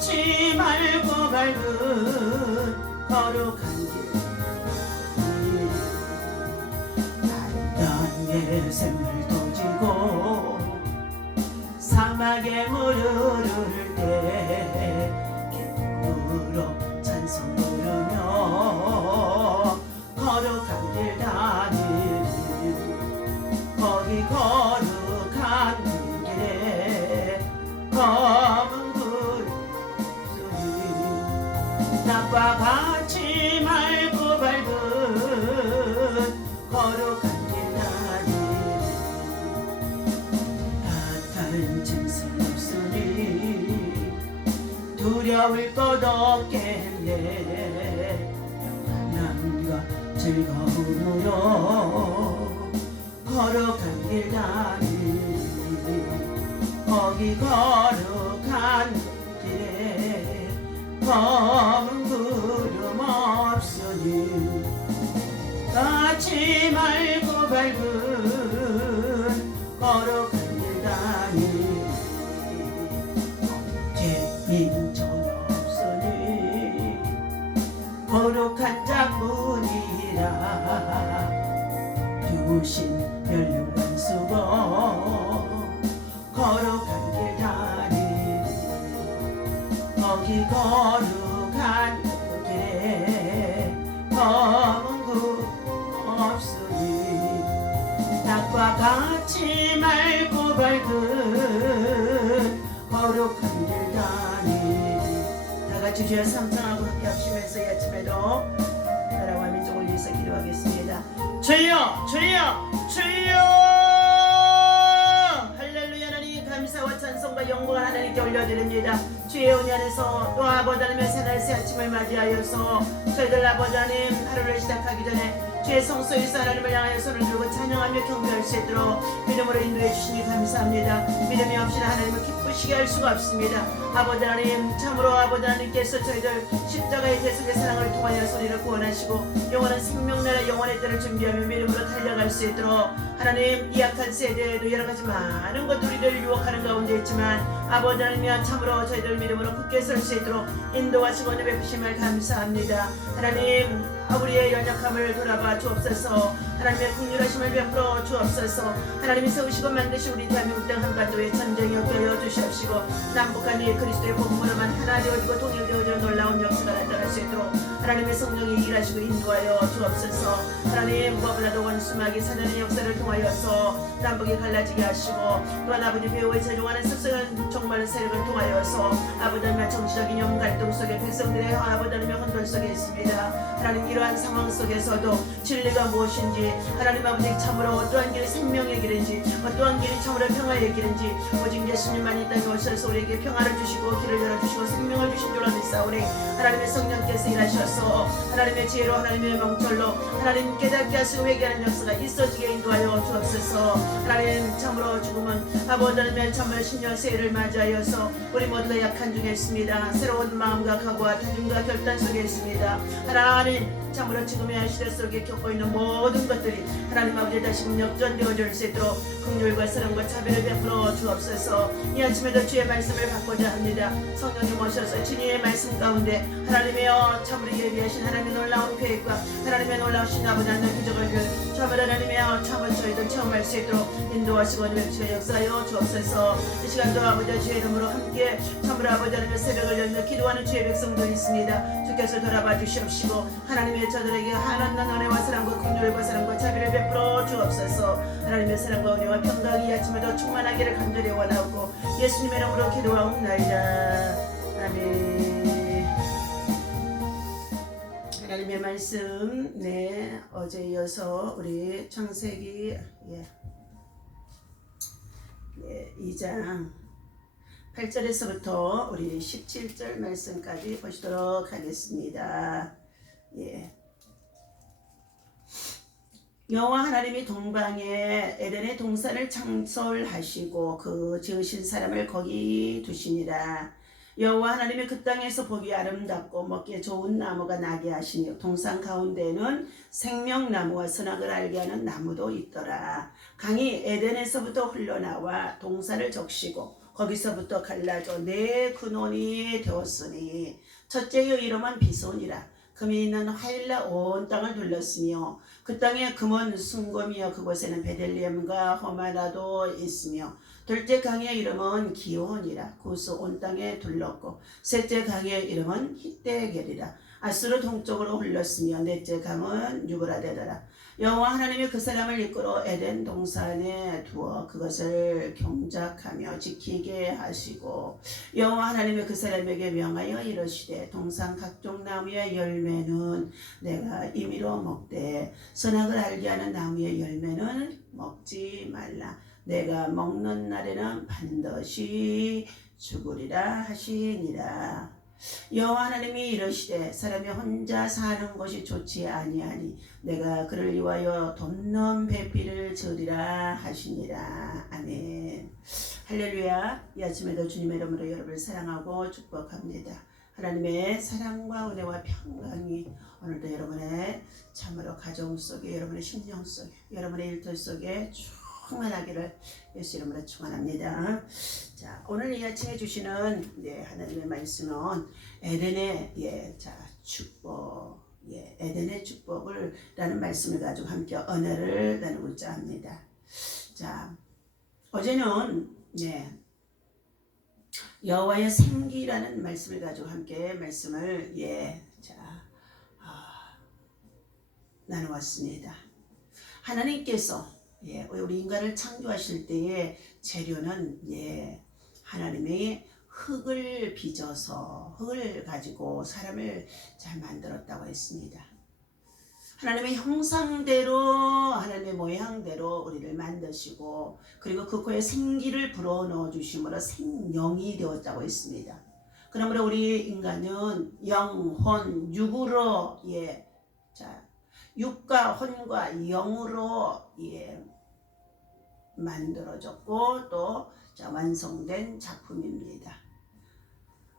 걷지 말고 밟은 거룩한 길 땅에 샘물도 지고 사막에 무르를 때 기쁨으로 찬송 부르며 거룩한 길 다니리 거기 거룩한 길에 검은 구름이 낮과 같이 맑고 밝은 거룩한 길 다니리 다른 짐승 없으니 두려울 것 없겠네 평안함과 즐거움으로 거룩한 길 다니리 거기 거룩한 길에 검은 구름 없으니 걷지 말고 밟은 거룩한 길 다니리 죄인 전혀 없으니 거룩한 자뿐이라 두신 멸류관 쓰고 거룩한 길 다니리 거기 거룩한 길에 검은 구름 없으니 낮과 같이 맑고 밝은 거룩한 길 다니리 다같이 주여 삼창하고 함께 합심해서 이 아침에도 나라와 민족을 위해서 기도하겠습니다. 주여 주여 주여 할렐루야. 하나님 감사와 찬송과 영광을 하나님께 올려드립니다. 주의 은혜 안에서 또 아버지 하나님의 새날 새 아침을 맞이하여서 저희들 아버지 하나님 하루를 시작하기 전에 주의 성소에서 하나님을 향하여 손을 들고 찬양하며 경배할 수 있도록 믿음으로 인도해 주시니 감사합니다. 믿음이 없이는 하나님을 기쁘시게 할 수가 없습니다. 아버지 하나님 참으로 아버지 하나님께서 저희들 십자가의 대속의 사랑을 통하여 소리를 구원하시고 영원한 생명나라 영원의 때를 준비하며 믿음으로 달려갈 수 있도록 하나님 이 악한 세대에도 여러가지 많은 것들이 우리를 유혹하는 가운데 있지만 아버지 하나님이여 참으로 저희들 믿음으로 굳게 설 수 있도록 인도하시고 은혜 베푸심을 감사합니다. 하나님 우리의 연약함을 돌아봐 주옵소서. 하나님의 긍휼하심을 베풀어 주옵소서. 하나님이 세우시고 만드신 우리 대한민국 땅 한반도의 전쟁이 없게 하여 주시옵시고 남북한이 그리스도의 복음으로만 하나 되어지고 통일되어지는 놀라운 역사가 나타날 수 있도록 하나님의 성령이 일하시고 인도하여 주옵소서. 하나님 무엇보다도 원수마귀 사단의 역사를 통하여서 남북이 갈라지게 하시고 또한 아버지 배후에 제종하는 습성한 정말 세력을 통하여서 아버지 하나님의 정치적인 영 갈등 속에 백성들의 아버지 하나님의 혼돈 속에 있습니다. 하나님 이러한 상황 속에서도 진리가 무엇인지 하나님 아버지 참으로 어떠한 길이 생명의 길인지 어떠한 길이 참으로 평화의 길인지 오직 예수님만이 땅에 오셔서 우리에게 평화를 주시고 길을 열어주시고 생명을 주신 줄로 믿사오니 하나님의 성령께서 일하셔서 하나님의 지혜로 하나님의 명철로 하나님 깨닫게 하시고 회개하는 역사가 있어지게 인도하여 주옵소서. 하나님 참으로 죽음은 아버지 하나님의 참으로 신년 새해를 맞이하여서 우리 모두 다 약한 중에 있습니다. 새로운 마음과 각오와 다짐과 결단 속에 있습니다. 하나님 참으로 지금의 시대 속에 겪고 있는 모든 것들이 하나님 아버지 다시금 역전되어질 수 있도록 긍휼과 사랑과 자비를 베풀어 주옵소서. 이 아침에도 주의 말씀을 받고자 합니다. 성령님 오셔서 주님의 말씀 가운데 하나님의 참으로 예비하신 하나님의 놀라운 계획과 하나님의 놀라우신 아버지 하나님의 기적을 참으로 하나님의 참을 저희들 체험할 수 있도록 인도하시고 주의 역사하여 주옵소서. 이 시간도 아버지 주의 이름으로 함께 참으로 아버지 하나님의 새벽을 열며 기도하는 주의 백성들이 있습니다. 주께서 돌아봐 주시옵시고 하나님의 저들에게 하나님의 은혜와 사랑과 긍휼과 사랑과 자비를 베풀어 주옵소서. 하나님의 사랑과 은혜와 평강이 이 아침에도 충만하기를 간절히 원하고 예수님의 이름으로 기도하옵나이다. 아멘. 하나님의 말씀 어제 이어서 우리 창세기 2장 8절에서부터 우리 17절 말씀까지 보시도록 하겠습니다. 여호와 하나님이 동방에 에덴의 동산을 창설하시고 그 지으신 사람을 거기 두시니라. 여호와 하나님이 그 땅에서 보기 아름답고 먹기에 좋은 나무가 나게 하시니 동산 가운데에는 생명나무와 선악을 알게 하는 나무도 있더라. 강이 에덴에서부터 흘러나와 동산을 적시고 거기서부터 갈라져 내 근원이 되었으니 첫째의 이름은 비손이라. 금이 있는 화일라 온 땅을 둘렀으며 그 땅에 금은 순금이여 그곳에는 베들레헴과 호마나도 있으며 둘째 강의 이름은 기온이라. 구스 온 땅에 둘렀고 셋째 강의 이름은 히데겔이라. 아수르 동쪽으로 흘렀으며 넷째 강은 유브라데더라. 여호와 하나님이 그 사람을 이끌어 에덴 동산에 두어 그것을 경작하며 지키게 하시고 여호와 하나님이 그 사람에게 명하여 이르시되 동산 각종 나무의 열매는 내가 임의로 먹되 선악을 알게 하는 나무의 열매는 먹지 말라. 내가 먹는 날에는 반드시 죽으리라 하시니라. 여호와 하나님이 이르시되 사람이 혼자 사는 것이 좋지 아니하니 내가 그를 위하여 돋는 배필을 지으리라 하시니라. 아멘. 할렐루야. 이 아침에도 주님의 이름으로 여러분을 사랑하고 축복합니다. 하나님의 사랑과 은혜와 평강이 오늘도 여러분의 참으로 가정 속에 여러분의 심령 속에 여러분의 일터 속에 충만하기를 예수 이름으로 축원합니다. 자, 오늘 이 아침에 주시는 하나님의 말씀은 에덴의 축복, 에덴의 축복을 라는 말씀을 가지고 함께 언어를 나누고자 합니다. 자, 어제는 여호와의 생기라는 말씀을 가지고 함께 말씀을 나누었습니다. 하나님께서 우리 인간을 창조하실 때의 재료는 하나님의 흙을 빚어서 흙을 가지고 사람을 잘 만들었다고 했습니다. 하나님의 형상대로 하나님의 모양대로 우리를 만드시고 그리고 그 코에 생기를 불어넣어 주심으로 생명이 되었다고 했습니다. 그러므로 우리 인간은 영, 혼, 육으로 육과 혼과 영으로 만들어졌고 또 완성된 작품입니다.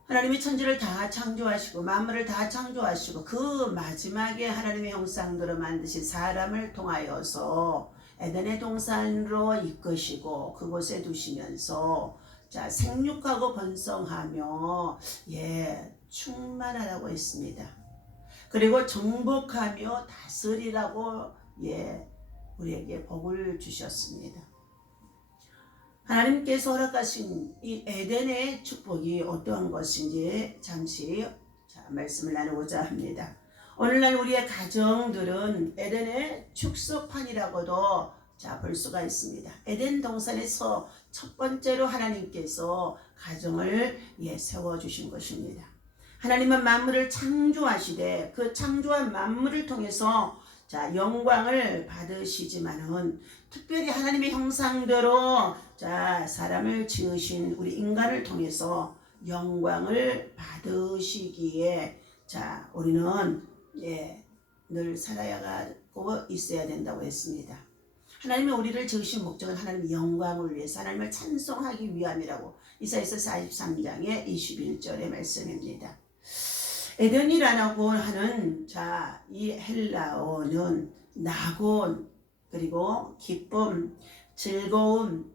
하나님이 천지를 다 창조하시고 만물을 다 창조하시고 그 마지막에 하나님의 형상대로 만드신 사람을 통하여서 에덴의 동산으로 이끄시고 그곳에 두시면서 생육하고 번성하며 충만하라고 했습니다. 그리고 정복하며 다스리라고 우리에게 복을 주셨습니다. 하나님께서 허락하신 이 에덴의 축복이 어떠한 것인지 잠시 말씀을 나누고자 합니다. 오늘날 우리의 가정들은 에덴의 축소판이라고도 볼 수가 있습니다. 에덴 동산에서 첫 번째로 하나님께서 가정을 세워주신 것입니다. 하나님은 만물을 창조하시되 그 창조한 만물을 통해서 영광을 받으시지만은 특별히 하나님의 형상대로 사람을 지으신 우리 인간을 통해서 영광을 받으시기에 우리는 늘 살아가고 있어야 된다고 했습니다. 하나님이 우리를 지으신 목적은 하나님의 영광을 위해서 하나님을 찬송하기 위함이라고 이사야서 43장의 21절의 말씀입니다. 에덴이라고 하는 이 헬라어는 낙원 그리고 기쁨, 즐거움,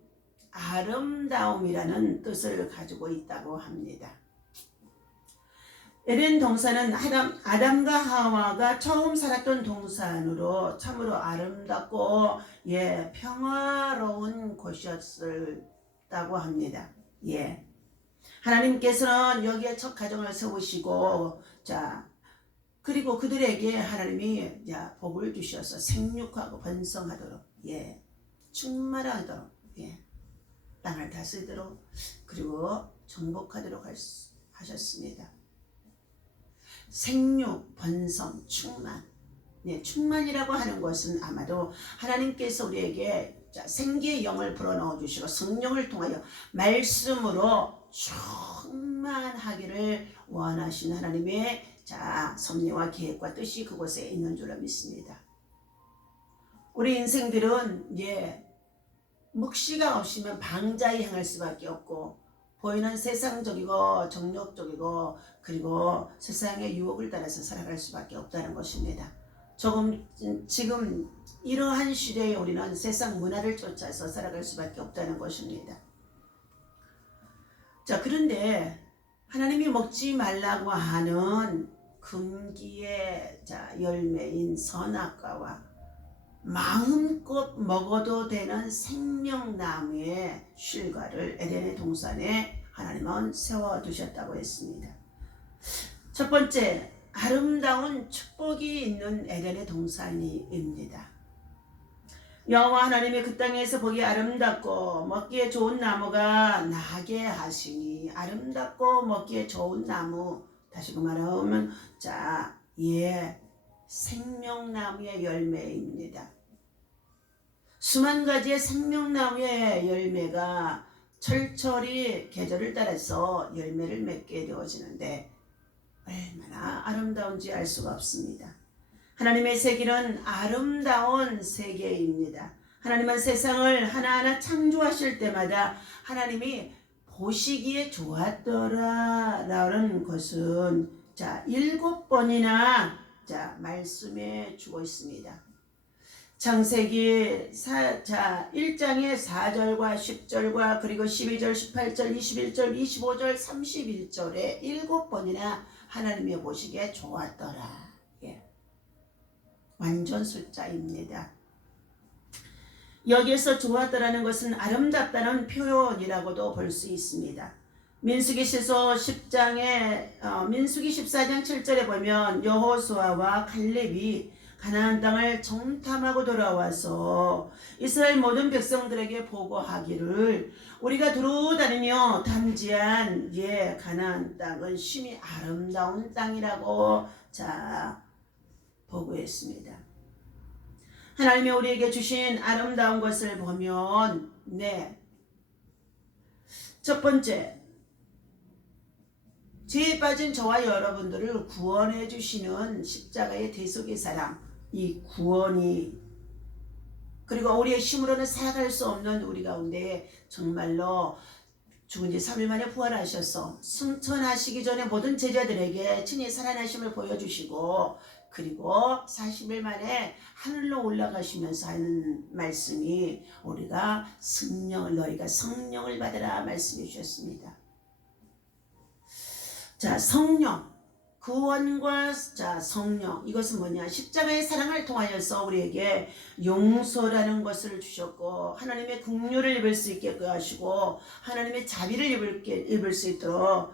아름다움이라는 뜻을 가지고 있다고 합니다. 에덴 동산은 아담과 하와가 처음 살았던 동산으로 참으로 아름답고 평화로운 곳이었다고 합니다. 하나님께서는 여기에 첫 가정을 세우시고 그리고 그들에게 하나님이 복을 주셔서 생육하고 번성하도록 충만하도록 땅을 다스리도록 그리고 정복하도록 하셨습니다. 생육, 번성, 충만. 충만이라고 하는 것은 아마도 하나님께서 우리에게 생기의 영을 불어넣어 주시고 성령을 통하여 말씀으로 충만하기를 원하시는 하나님의 섭리와 계획과 뜻이 그곳에 있는 줄로 믿습니다. 우리 인생들은 묵시가 없으면 방자히 향할 수밖에 없고 보이는 세상적이고 정욕적이고 그리고 세상의 유혹을 따라서 살아갈 수밖에 없다는 것입니다. 지금 이러한 시대에 우리는 세상 문화를 쫓아서 살아갈 수밖에 없다는 것입니다. 자, 그런데 하나님이 먹지 말라고 하는 금기의 열매인 선악과와 마음껏 먹어도 되는 생명나무의 실과를 에덴의 동산에 하나님은 세워두셨다고 했습니다. 첫 번째, 아름다운 축복이 있는 에덴의 동산입니다. 여호와 하나님이 그 땅에서 보기 아름답고 먹기에 좋은 나무가 나게 하시니, 아름답고 먹기에 좋은 나무, 다시 말하면 생명나무의 열매입니다. 수만 가지의 생명나무의 열매가 철철이 계절을 따라서 열매를 맺게 되어지는데 얼마나 아름다운지 알 수가 없습니다. 하나님의 세계는 아름다운 세계입니다. 하나님은 세상을 하나하나 창조하실 때마다 하나님이 보시기에 좋았더라 라는 것은 7번이나 말씀해 주고 있습니다. 창세기 1장의 4절과 10절과 그리고 12절, 18절, 21절, 25절, 31절에 7번이나 하나님이 보시기에 좋았더라. 완전 숫자입니다. 여기에서 좋았더라는 것은 아름답다는 표현이라고도 볼 수 있습니다. 민수기 14장 7절에 보면 여호수아와 갈렙이 가나안 땅을 정탐하고 돌아와서 이스라엘 모든 백성들에게 보고하기를, 우리가 두루 다니며 탐지한 가나안 땅은 심히 아름다운 땅이라고 보고했습니다. 하나님이 우리에게 주신 아름다운 것을 보면 첫 번째, 죄에 빠진 저와 여러분들을 구원해 주시는 십자가의 대속의 사랑, 이 구원이, 그리고 우리의 힘으로는 살아갈 수 없는 우리 가운데 정말로 죽은 지 3일 만에 부활하셔서 승천하시기 전에 모든 제자들에게 친히 살아나심을 보여주시고, 그리고 40일 만에 하늘로 올라가시면서 하는 말씀이, 우리가 너희가 성령을 받으라 말씀해 주셨습니다. 성령, 구원과 성령, 이것은 뭐냐? 십자가의 사랑을 통하여서 우리에게 용서라는 것을 주셨고, 하나님의 긍휼을 입을 수 있게 하시고, 하나님의 자비를 입을 수 있도록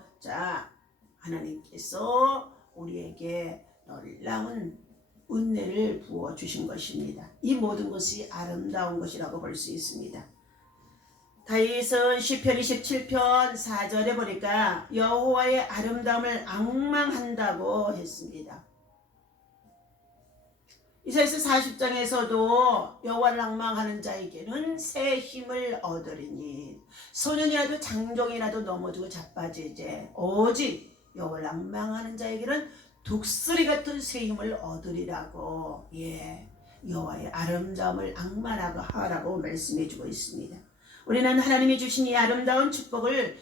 하나님께서 우리에게 놀라운 은혜를 부어주신 것입니다. 이 모든 것이 아름다운 것이라고 볼 수 있습니다. 다윗은 시편 27편 4절에 보니까 여호와의 아름다움을 앙망한다고 했습니다. 이사야서 40장에서도 여호와를 앙망하는 자에게는 새 힘을 얻으리니, 소년이라도 장종이라도 넘어지고 자빠지지 오직 여호와를 앙망하는 자에게는 독수리 같은 새 힘을 얻으리라고 여호와의 아름다움을 앙망하라고 말씀해 주고 있습니다. 우리는 하나님이 주신 이 아름다운 축복을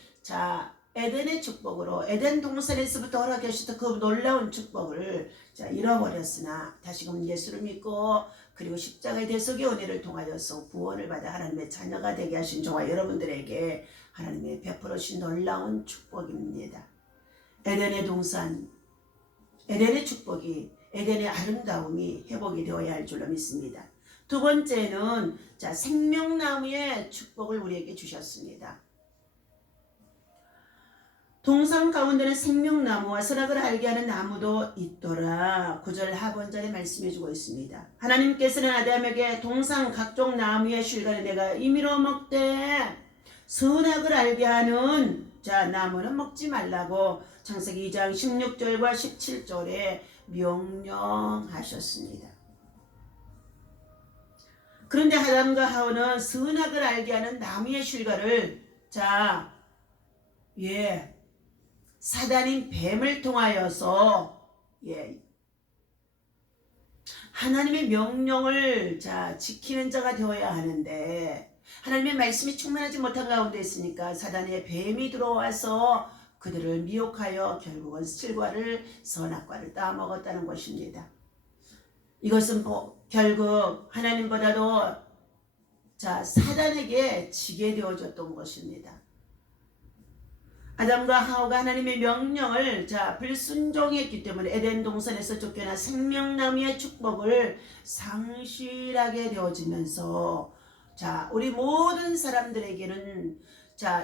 에덴의 축복으로, 에덴 동산에서부터 허락하셨던 그 놀라운 축복을 잃어버렸으나 다시금 예수를 믿고 그리고 십자가의 대속의 은혜를 통하여서 구원을 받아 하나님의 자녀가 되게 하신 저와 여러분들에게 하나님의 베풀어 주신 놀라운 축복입니다. 에덴의 동산, 에덴의 축복이, 에덴의 아름다움이 회복이 되어야 할 줄로 믿습니다. 두 번째는 생명나무의 축복을 우리에게 주셨습니다. 동산 가운데는 생명나무와 선악을 알게 하는 나무도 있더라. 9절 하반절에 말씀해 주고 있습니다. 하나님께서는 아담에게 동산 각종 나무의 실과를 내가 임의로 먹되 선악을 알게 하는 나무는 먹지 말라고 창세기 2장 16절과 17절에 명령하셨습니다. 그런데 아담과 하와는 선악을 알게 하는 나무의 실과를 사단인 뱀을 통하여서 하나님의 명령을 지키는 자가 되어야 하는데, 하나님의 말씀이 충만하지 못한 가운데 있으니까 사단의 뱀이 들어와서 그들을 미혹하여 결국은 실과를, 선악과를 따먹었다는 것입니다. 이것은 결국 하나님보다도 사단에게 지게 되어졌던 것입니다. 아담과 하와가 하나님의 명령을 불순종했기 때문에 에덴 동산에서 쫓겨나 생명나무의 축복을 상실하게 되어지면서 우리 모든 사람들에게는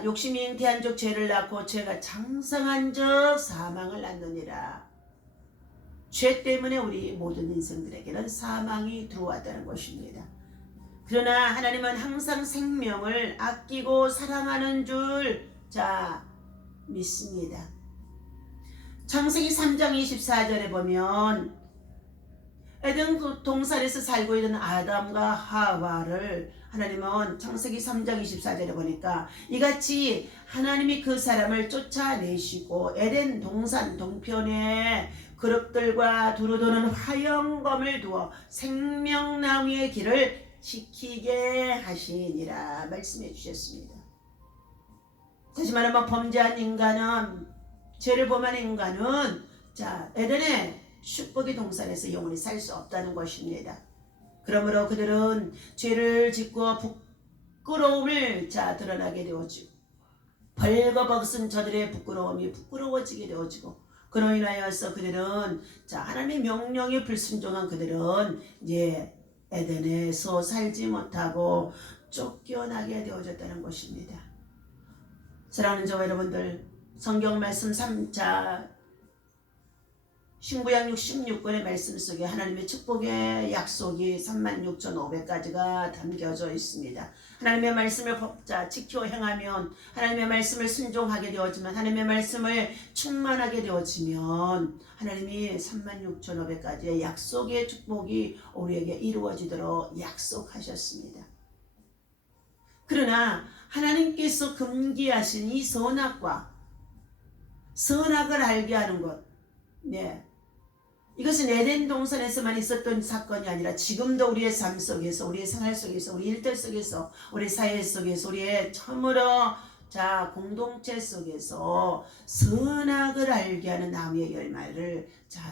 욕심이 잉태한 적 죄를 낳고 죄가 장성한 적 사망을 낳느니라. 죄 때문에 우리 모든 인생들에게는 사망이 들어왔다는 것입니다. 그러나 하나님은 항상 생명을 아끼고 사랑하는 줄 믿습니다. 창세기 3장 24절에 보면 에덴 동산에서 살고 있는 아담과 하와를 하나님은 창세기 3장 24절에 보니까 이같이 하나님이 그 사람을 쫓아내시고 에덴 동산 동편에 그릇들과 두루도는 화영검을 두어 생명나무의 길을 지키게 하시니라 말씀해 주셨습니다. 다시 말하면 범죄한 인간은, 죄를 범한 인간은 에덴의 축복의 동산에서 영원히 살 수 없다는 것입니다. 그러므로 그들은 죄를 짓고 부끄러움을 드러나게 되어지고 벌거벗은 저들의 부끄러움이 부끄러워지게 되어지고 그로 인하여서 그들은 하나님의 명령에 불순종한 그들은 에덴에서 살지 못하고 쫓겨나게 되어졌다는 것입니다. 사랑하는 저와 여러분들, 성경 말씀 3자 신구약 66권의 말씀 속에 하나님의 축복의 약속이 36,500가지가 담겨져 있습니다. 하나님의 말씀을 지켜 행하면, 하나님의 말씀을 순종하게 되어지면, 하나님의 말씀을 충만하게 되어지면 하나님이 36,500가지의 약속의 축복이 우리에게 이루어지도록 약속하셨습니다. 그러나 하나님께서 금기하신 이 선악과 선악을 알게 하는 것, 이것은 에덴 동산에서만 있었던 사건이 아니라 지금도 우리의 삶 속에서, 우리의 생활 속에서, 우리 일들 속에서, 우리 사회 속에서, 우리의 참으로 공동체 속에서 선악을 알게 하는 나무의 열매를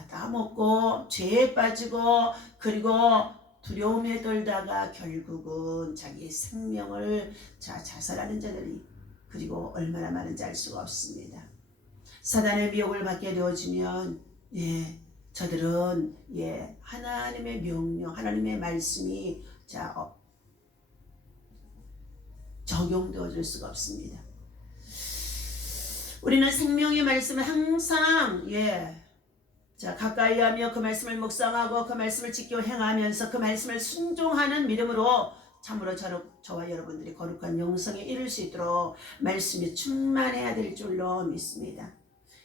따먹고 죄에 빠지고 그리고 두려움에 떨다가 결국은 자기 생명을 자살하는 자들이 그리고 얼마나 많은지 알 수가 없습니다. 사단의 미혹을 받게 되어지면 저들은 하나님의 명령, 하나님의 말씀이 적용되어질 수가 없습니다. 우리는 생명의 말씀을 항상 가까이 하며 그 말씀을 묵상하고 그 말씀을 지켜 행하면서 그 말씀을 순종하는 믿음으로 참으로 저와 여러분들이 거룩한 영성에 이룰 수 있도록 말씀이 충만해야 될 줄로 믿습니다.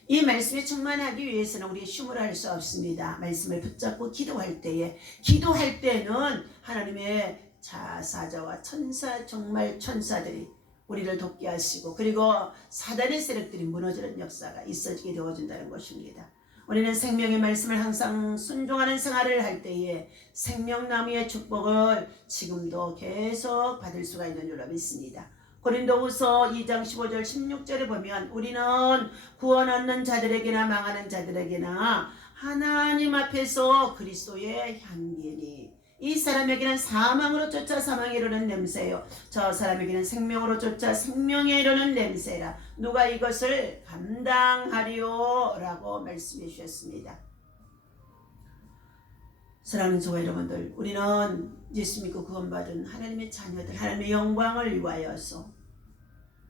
이 말씀이 충만하기 위해서는 우리 쉼을 할 수 없습니다. 말씀을 붙잡고 기도할 때는 하나님의 사자와 천사, 정말 천사들이 우리를 돕게 하시고 그리고 사단의 세력들이 무너지는 역사가 있어지게 되어진다는 것입니다. 우리는 생명의 말씀을 항상 순종하는 생활을 할 때에 생명나무의 축복을 지금도 계속 받을 수가 있는 줄로 믿습니다. 고린도후서 2장 15절 16절에 보면 우리는 구원 얻는 자들에게나 망하는 자들에게나 하나님 앞에서 그리스도의 향기니 이 사람에게는 사망으로 쫓아 사망에 이르는 냄새요 저 사람에게는 생명으로 쫓아 생명에 이르는 냄새라 누가 이것을 감당하리요 라고 말씀해 주셨습니다. 사랑하는 저와 여러분들, 우리는 예수 믿고 구원받은 하나님의 자녀들, 하나님의 영광을 위하여서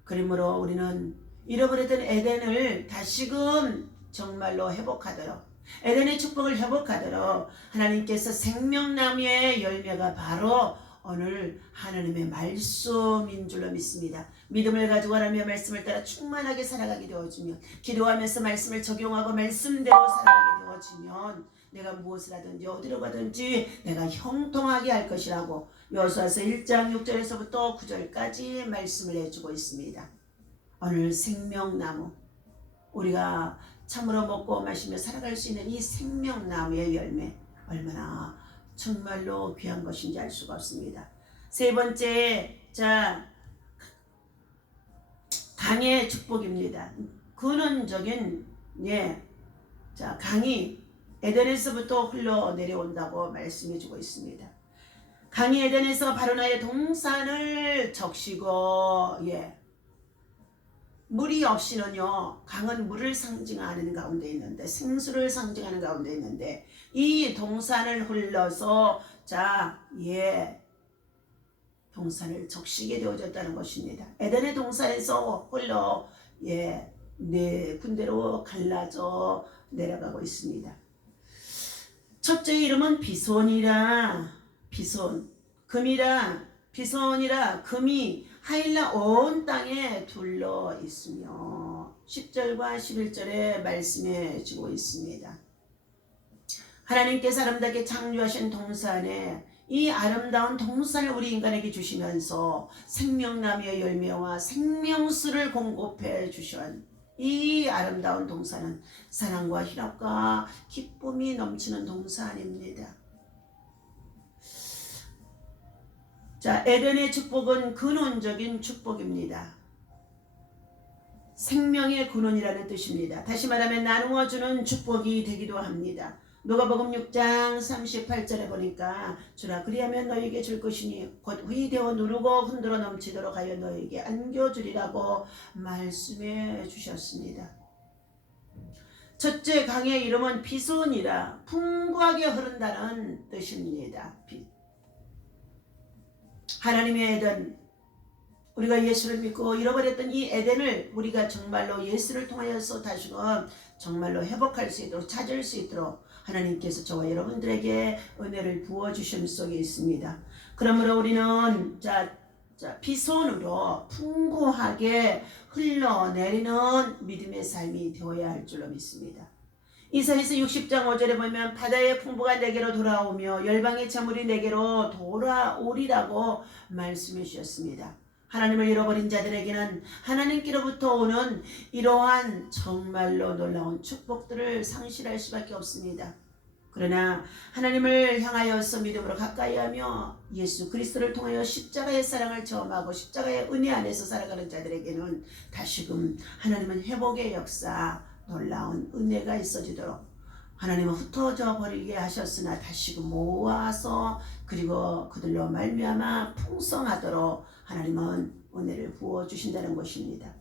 그러므로 우리는 잃어버렸던 에덴을 다시금 정말로 회복하도록 에덴의 축복을 회복하도록 하나님께서 생명나무의 열매가 바로 오늘 하나님의 말씀인 줄로 믿습니다. 믿음을 가지고 하나님의 말씀을 따라 충만하게 살아가게 되어지면 기도하면서 말씀을 적용하고 말씀대로 살아가게 되어지면 내가 무엇을 하든지 어디로 가든지 내가 형통하게 할 것이라고 여호수아서 1장 6절에서부터 9절까지 말씀을 해주고 있습니다. 오늘 생명나무 우리가 참으로 먹고 마시며 살아갈 수 있는 이 생명나무의 열매 얼마나 정말로 귀한 것인지 알 수가 없습니다. 세 번째 강의 축복입니다. 근원적인 강이 에덴에서부터 흘러내려온다고 말씀해주고 있습니다. 강이 에덴에서 바로 나의 동산을 적시고 물이 없이는요, 강은 물을 상징하는 가운데 있는데, 생수를 상징하는 가운데 있는데, 이 동산을 흘러서, 동산을 적시게 되어졌다는 것입니다. 에덴의 동산에서 흘러, 네 군데로 갈라져 내려가고 있습니다. 첫째 이름은 비손이라, 비손이라 금이 하일라 온 땅에 둘러 있으며 10절과 11절에 말씀해 주고 있습니다. 하나님께서 아름답게 창조하신 동산에 이 아름다운 동산을 우리 인간에게 주시면서 생명나무의 열매와 생명수를 공급해 주신 이 아름다운 동산은 사랑과 희락과 기쁨이 넘치는 동산입니다. 에덴의 축복은 근원적인 축복입니다. 생명의 근원이라는 뜻입니다. 다시 말하면 나누어주는 축복이 되기도 합니다. 누가복음 6장 38절에 보니까 주라 그리하면 너희에게 줄 것이니 곧 후이되어 누르고 흔들어 넘치도록 하여 너희에게 안겨주리라고 말씀해 주셨습니다. 첫째 강의 이름은 비손이라 풍부하게 흐른다는 뜻입니다. 하나님의 에덴, 우리가 예수를 믿고 잃어버렸던 이 에덴을 우리가 정말로 예수를 통하여서 다시금 정말로 회복할 수 있도록 찾을 수 있도록 하나님께서 저와 여러분들에게 은혜를 부어주심 속에 있습니다. 그러므로 우리는 비손으로 풍부하게 흘러내리는 믿음의 삶이 되어야 할 줄로 믿습니다. 이사야서 60장 5절에 보면 바다의 풍부가 내게로 돌아오며 열방의 자물이 내게로 돌아오리라고 말씀해 주셨습니다. 하나님을 잃어버린 자들에게는 하나님께로부터 오는 이러한 정말로 놀라운 축복들을 상실할 수밖에 없습니다. 그러나 하나님을 향하여서 믿음으로 가까이하며 예수 그리스도를 통하여 십자가의 사랑을 체험하고 십자가의 은혜 안에서 살아가는 자들에게는 다시금 하나님은 회복의 역사, 놀라운 은혜가 있어지도록 하나님은 흩어져 버리게 하셨으나 다시금 모아서 그리고 그들로 말미암아 풍성하도록 하나님은 은혜를 부어주신다는 것입니다.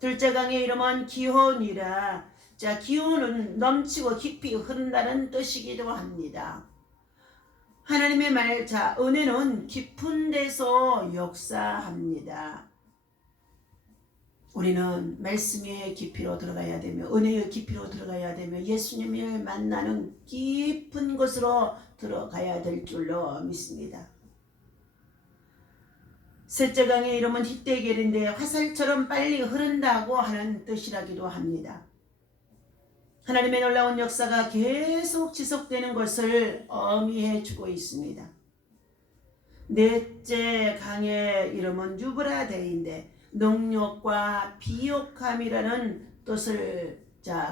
둘째 강의 이름은 기혼이라. 기혼은 넘치고 깊이 흐른다는 뜻이기도 합니다. 하나님의 말, 은혜는 깊은 데서 역사합니다. 우리는 말씀의 깊이로 들어가야 되며 은혜의 깊이로 들어가야 되며 예수님을 만나는 깊은 곳으로 들어가야 될 줄로 믿습니다. 셋째 강의 이름은 힛대겔인데 화살처럼 빨리 흐른다고 하는 뜻이라기도 합니다. 하나님의 놀라운 역사가 계속 지속되는 것을 의미해 주고 있습니다. 넷째 강의 이름은 유브라데인데 능욕과 비옥함이라는 뜻을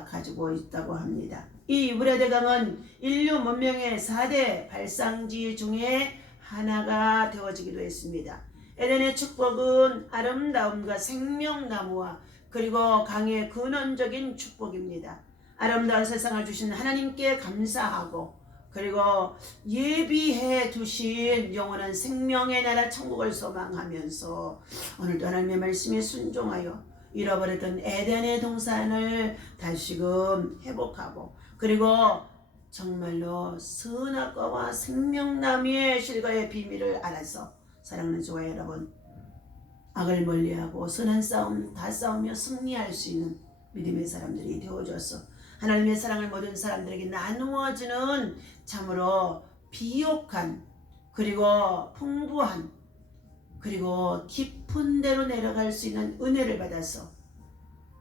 가지고 있다고 합니다. 이 유브라데 강은 인류 문명의 4대 발상지 중에 하나가 되어지기도 했습니다. 에덴의 축복은 아름다움과 생명나무와 그리고 강의 근원적인 축복입니다. 아름다운 세상을 주신 하나님께 감사하고 그리고 예비해 두신 영원한 생명의 나라 천국을 소망하면서 오늘도 하나님의 말씀에 순종하여 잃어버렸던 에덴의 동산을 다시금 회복하고 그리고 정말로 선악과와 생명나무의 실과의 비밀을 알아서 사랑하는 저와 여러분 악을 멀리하고 선한 싸움 다 싸우며 승리할 수 있는 믿음의 사람들이 되어줘서 하나님의 사랑을 모든 사람들에게 나누어주는 참으로 비옥한 그리고 풍부한 그리고 깊은 데로 내려갈 수 있는 은혜를 받아서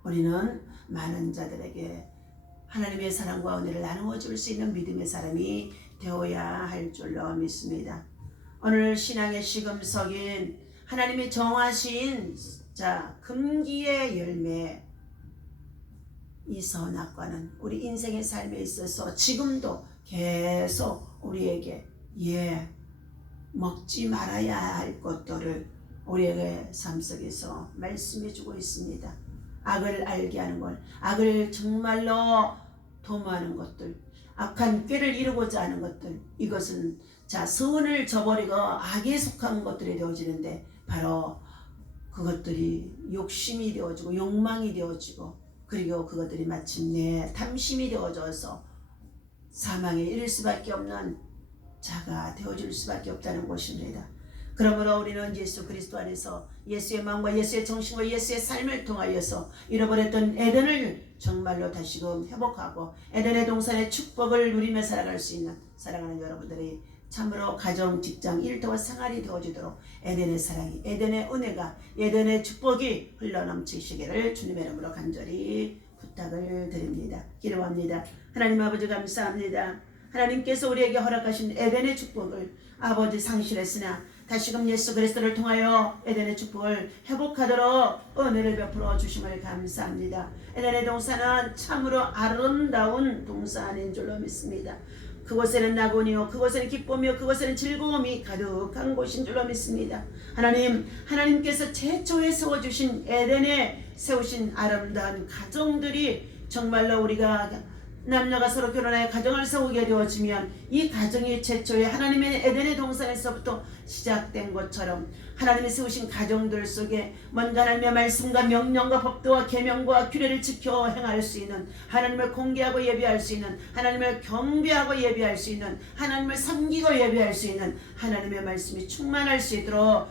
우리는 많은 자들에게 하나님의 사랑과 은혜를 나누어 줄 수 있는 믿음의 사람이 되어야 할 줄로 믿습니다. 오늘 신앙의 시금석인 하나님의 정하신 금기의 열매 이 선악과는 우리 인생의 삶에 있어서 지금도 계속 우리에게 먹지 말아야 할 것들을 우리에게 삶 속에서 말씀해 주고 있습니다. 악을 알게 하는 것, 악을 정말로 도모하는 것들, 악한 꾀를 이루고자 하는 것들, 이것은 선을 저버리고 악에 속한 것들이 되어지는데 바로 그것들이 욕심이 되어지고 욕망이 되어지고 그리고 그것들이 마침내 탐심이 되어져서 사망에 이를 수밖에 없는 자가 되어줄 수밖에 없다는 것입니다. 그러므로 우리는 예수 그리스도 안에서 예수의 마음과 예수의 정신과 예수의 삶을 통하여서 잃어버렸던 에덴을 정말로 다시금 회복하고 에덴의 동산의 축복을 누리며 살아갈 수 있는 사랑하는 여러분들이 참으로 가정, 직장, 일터와 생활이 되어지도록 에덴의 사랑이, 에덴의 은혜가, 에덴의 축복이 흘러넘치시기를 주님의 이름으로 간절히 부탁을 드립니다. 기도합니다. 하나님 아버지 감사합니다. 하나님께서 우리에게 허락하신 에덴의 축복을 아버지 상실했으나 다시금 예수 그리스도를 통하여 에덴의 축복을 회복하도록 은혜를 베풀어 주심을 감사합니다. 에덴의 동산은 참으로 아름다운 동산인 줄로 믿습니다. 그곳에는 낙원이요 그곳에는 기쁨이요 그곳에는 즐거움이 가득한 곳인 줄로 믿습니다. 하나님께서 최초에 세워주신 에덴에 세우신 아름다운 가정들이 정말로 우리가 남녀가 서로 결혼하여 가정을 세우게 되어지면 이 가정이 최초의 하나님의 에덴의 동산에서부터 시작된 것처럼 하나님이 세우신 가정들 속에 먼저 하나님의 말씀과 명령과 법도와 계명과 규례를 지켜 행할 수 있는 하나님을 공개하고 예배할 수 있는 하나님을 경배하고 예배할 수 있는 하나님을 섬기고 예배할 수 있는 하나님의 말씀이 충만할 수 있도록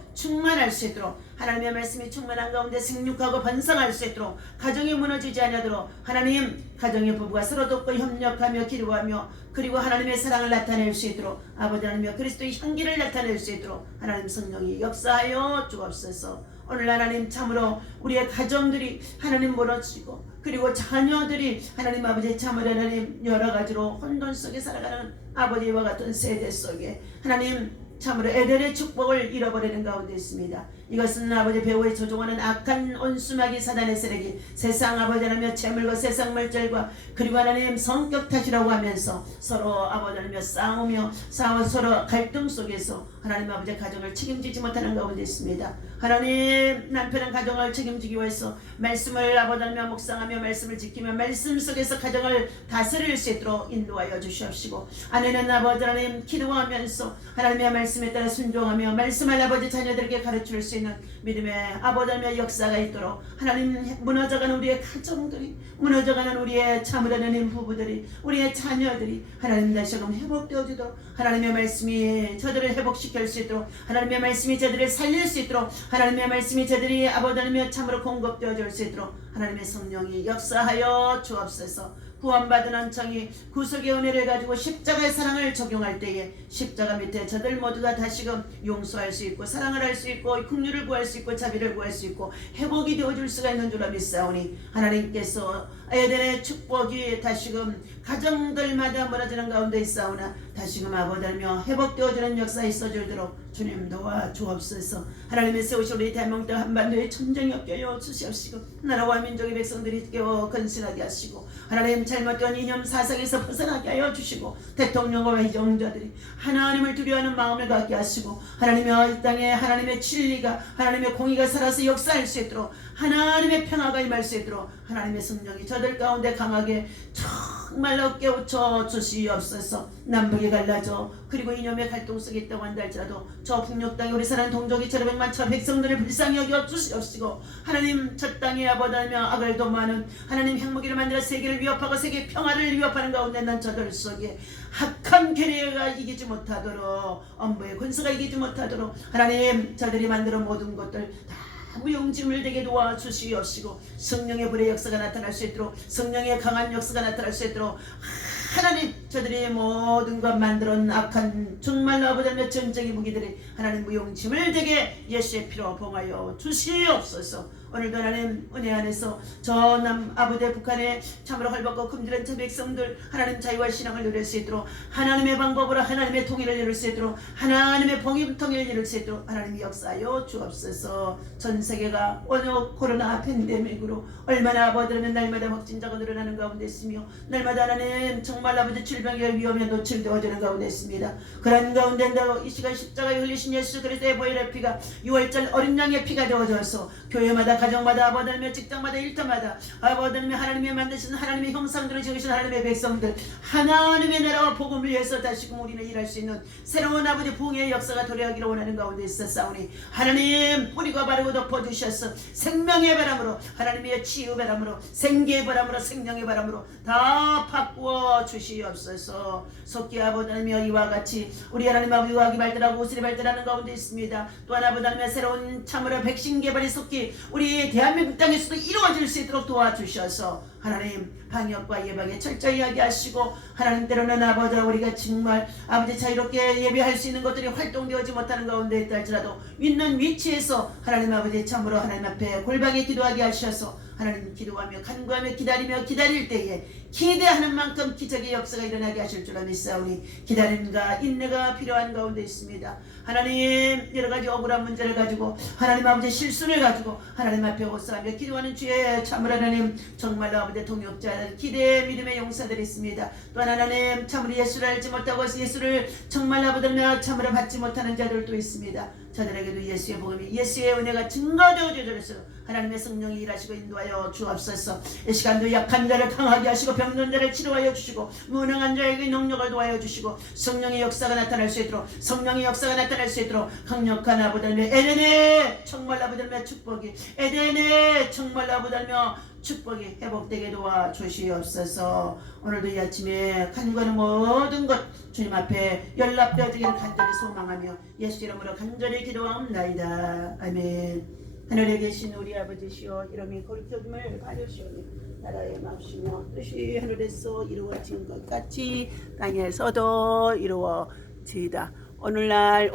하나님의 말씀이 충만한 가운데 생육하고 번성할 수 있도록 가정이 무너지지 않도록 하나님 가정의 부부가 서로 돕고 협력하며 기도하며 그리고 하나님의 사랑을 나타낼 수 있도록 아버지 하나님의 그리스도의 향기를 나타낼 수 있도록 하나님 성령이 역사하여 주옵소서. 오늘 하나님 참으로 우리의 가정들이 하나님 무너지고 그리고 자녀들이 하나님 아버지 참으로 하나님 여러 가지로 혼돈 속에 살아가는 아버지와 같은 세대 속에 하나님 참으로 에덴의 축복을 잃어버리는 가운데 있습니다. 이것은 아버지 배후에 조종하는 악한 온수마귀 사단의 세력이 세상 아버지 하나며 재물과 세상 물질과 그리고 하나님 성격 탓이라고 하면서 서로 아버지 하나며 싸우며 서로 갈등 속에서 하나님 아버지 가정을 책임지지 못하는 가운데 있습니다. 하나님 남편은 가정을 책임지기 위해서 말씀을 아버지 하나며 묵상하며 말씀을 지키며 말씀 속에서 가정을 다스릴 수 있도록 인도하여 주시옵시고 아내는 아버지 하나님 기도하면서 하나님의 말씀에 따라 순종하며 말씀을 아버지 자녀들에게 가르칠 수 있는 믿음의 아버지 하나님의 역사가 있도록 하나님 무너져가는 우리의 가정들이 무너져가는 우리의 참으로 하나님 부부들이 우리의 자녀들이 하나님 다시금 회복되어지도록 하나님의 말씀이 저들을 회복시킬 수 있도록 하나님의 말씀이 저들을 살릴 수 있도록 하나님의 말씀이 저들이 아버지 하나님의 참으로 공급되어질 수 있도록 하나님의 성령이 역사하여 주옵소서. 구원받은 한청이 구속의 은혜를 가지고 십자가의 사랑을 적용할 때에 십자가 밑에 저들 모두가 다시금 용서할 수 있고 사랑을 할 수 있고 긍휼을 구할 수 있고 자비를 구할 수 있고 회복이 되어줄 수가 있는 줄로 믿사오니 하나님께서 에덴의 축복이 다시금 가정들마다 무너지는 가운데 있사오나 다시금 아버지며 회복되어지는 역사 있어주도록 주님 도와 주옵소서. 하나님의 세우신 우리 대한민국 한반도의 천정이 없게 하여 주시옵시고 나라와 민족의 백성들이 깨어 건승하게 하시고 하나님 잘못된 이념 사상에서 벗어나게 하여 주시고 대통령과 회정자들이 하나님을 두려워하는 마음을 갖게 하시고 하나님의 이 땅에 하나님의 진리가 하나님의 공의가 살아서 역사할 수 있도록 하나님의 평화가 임할 수 있도록 하나님의 성령이 저들 가운데 강하게 정말로 깨우쳐 주시옵소서. 남북이 갈라져 그리고 이념의 갈등 속에 있다고 한다 할지라도 저 북녘 땅에 우리 사는 동족이 천백만 천 백성들을 불쌍히 여겨 주시옵시고 하나님 저 땅에 아버다며 악을 도모하는 하나님 핵무기를 만들어 세계를 위협하고 세계 평화를 위협하는 가운데 난 저들 속에 악한 괴뢰가 이기지 못하도록 엄부의 권세가 이기지 못하도록 하나님 저들이 만들어 모든 것들 다 무용지물 되게 도와주시옵시고 성령의 불의 역사가 나타날 수 있도록 성령의 강한 역사가 나타날 수 있도록 하나님 저들이 모든 것 만들어 악한 정말로 아버지의 전쟁의 무기들이 하나님 무용지물 되게 예수의 피로 봉하여 주시옵소서. 오늘도 하나님 은혜 안에서 저 아버지 북한의 참으로 헐벗고 금질한 저 백성들 하나님 자유와 신앙을 누릴 수 있도록 하나님의 방법으로 하나님의 통일을 이룰 수 있도록 하나님의 통일을 이룰 수 있도록 하나님이 역사하여 주옵소서. 전 세계가 오늘 코로나 팬데믹으로 얼마나 아버지라면 날마다 확진자가 늘어나는 가운데 있으며 날마다 하나님 정말 아버지 질병의 위험에 노출되어지는 가운데 있습니다. 그런 가운데 이 시간 십자가에 흘리신 예수 그리스도의 보혈의 피가 6월절 어린 양의 피가 되어져서 교회마다 가정마다 아버지 하나님 직장마다 일터마다 아버지 하나님 하나님이 만드신 하나님의 형상대로 지으신 하나님의 백성들 하나님의 나라와 복음을 위해서 다시금 우리는 일할 수 있는 새로운 아버지 부흥의 역사가 도래하기를 원하는 가운데 있었사오니 하나님 뿌리가 바르고 덮어주셔서 생명의 바람으로 하나님의 치유 바람으로 생기의 바람으로 생명의 바람으로 다 바꾸어 주시옵소서. 속기 아버지 하나님 이와 같이 우리 하나님 아버지 의학이 발달하고 우술이 발달하는 가운데 있습니다. 또한 아버지 하나님의 새로운 참으로 백신 개발이 속기 우리 대한민국 땅에서도 이루어질 수 있도록 도와주셔서 하나님 방역과 예방에 철저히 하게 하시고 하나님 때로는 아버지 우리가 정말 아버지 자유롭게 예배할 수 있는 것들이 활동되어지 못하는 가운데 있다 할지라도 있는 위치에서 하나님 아버지 참으로 하나님 앞에 골방에 기도하게 하셔서 하나님 기도하며 간구하며 기다리며 기다릴 때에 기대하는 만큼 기적의 역사가 일어나게 하실 줄 믿사오니 기다림과 인내가 필요한 가운데 있습니다. 하나님 여러가지 억울한 문제를 가지고 하나님 아버지 실수를 가지고 하나님 앞에 호소하며 기도하는 주의 참으로 하나님 정말로 아버지 동역자 기대의 믿음의 용사들이 있습니다. 또한 하나님 참으로 예수를 알지 못하고 예수를 정말로 아버지 참으로 받지 못하는 자들도 있습니다. 저들에게도 예수의 복음이 예수의 은혜가 증거되어져 주셔서 하나님의 성령이 일하시고 인도하여 주옵소서. 이 시간도 약한 자를 강하게 하시고 병든 자를 치료하여 주시고 무능한 자에게 능력을 도와여 주시고 성령의 역사가 나타날 수 있도록 성령의 역사가 나타날 수 있도록 강력한 아버지의 에덴의 정말 아버지의 축복이 에덴의 정말 아버지의 축복이 회복되게 도와주시옵소서. 오늘도 이 아침에 간구하는 모든 것 주님 앞에 연락되어지기를 간절히 소망하며 예수 이름으로 간절히 기도하옵나이다. 아멘. 하늘에 계신 우리 아버지시여 이름이 거룩히 여김을 받으시오니 나라의 마음이며 뜻이 하늘에서 이루어진 것 같이 땅에서도 이루어지이다. 오늘날